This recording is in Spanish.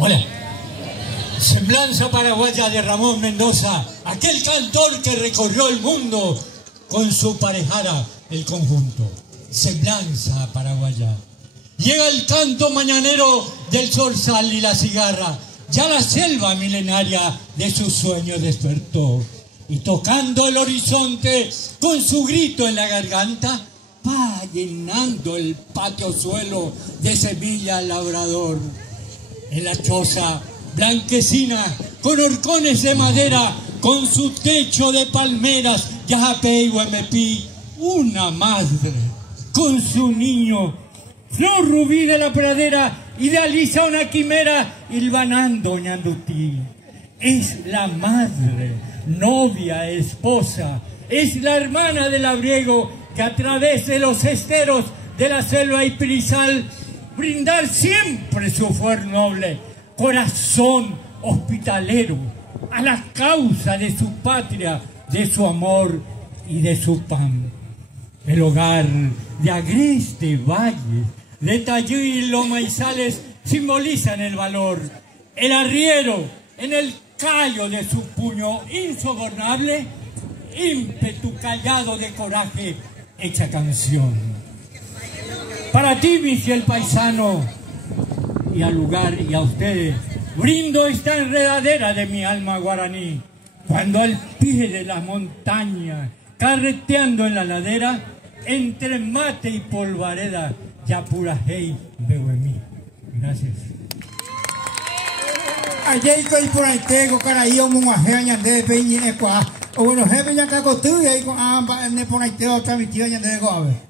Hola. Semblanza paraguaya de Ramón Mendoza, aquel cantor que recorrió el mundo con su parejada, el conjunto. Semblanza paraguaya. Llega el canto mañanero del zorzal y la cigarra, ya la selva milenaria de sus sueños despertó. Y tocando el horizonte con su grito en la garganta, va llenando el patio suelo de semilla labrador. En la choza blanquecina, con horcones de madera, con su techo de palmeras, Yajapé y Huemepí, una madre con su niño, flor rubí de la pradera, idealiza una quimera, hilvanando ñandutí. Es la madre, novia, esposa, es la hermana del labriego que a través de los esteros de la selva y pirizal brindar siempre su fuer noble corazón hospitalero a la causa de su patria, de su amor y de su pan. El hogar de agreste valles, de Tayú y Loma y Sales simbolizan el valor. El arriero en el callo de su puño insobornable, ímpetu callado de coraje, hecha canción. Para ti, mi fiel paisano, y al lugar y a ustedes, brindo esta enredadera de mi alma guaraní. Cuando al pie de la montaña, carreteando en la ladera, entre mate y polvareda, Yapurajey Behuemí. Gracias. Ayer estoy por ahí, tengo caraí, o muajea, ñande, peñi, ecuá. O bueno, jefe, ya cago tú, y ahí con ambas, ne por ahí, tengo otra mi tía, ñande, gobe.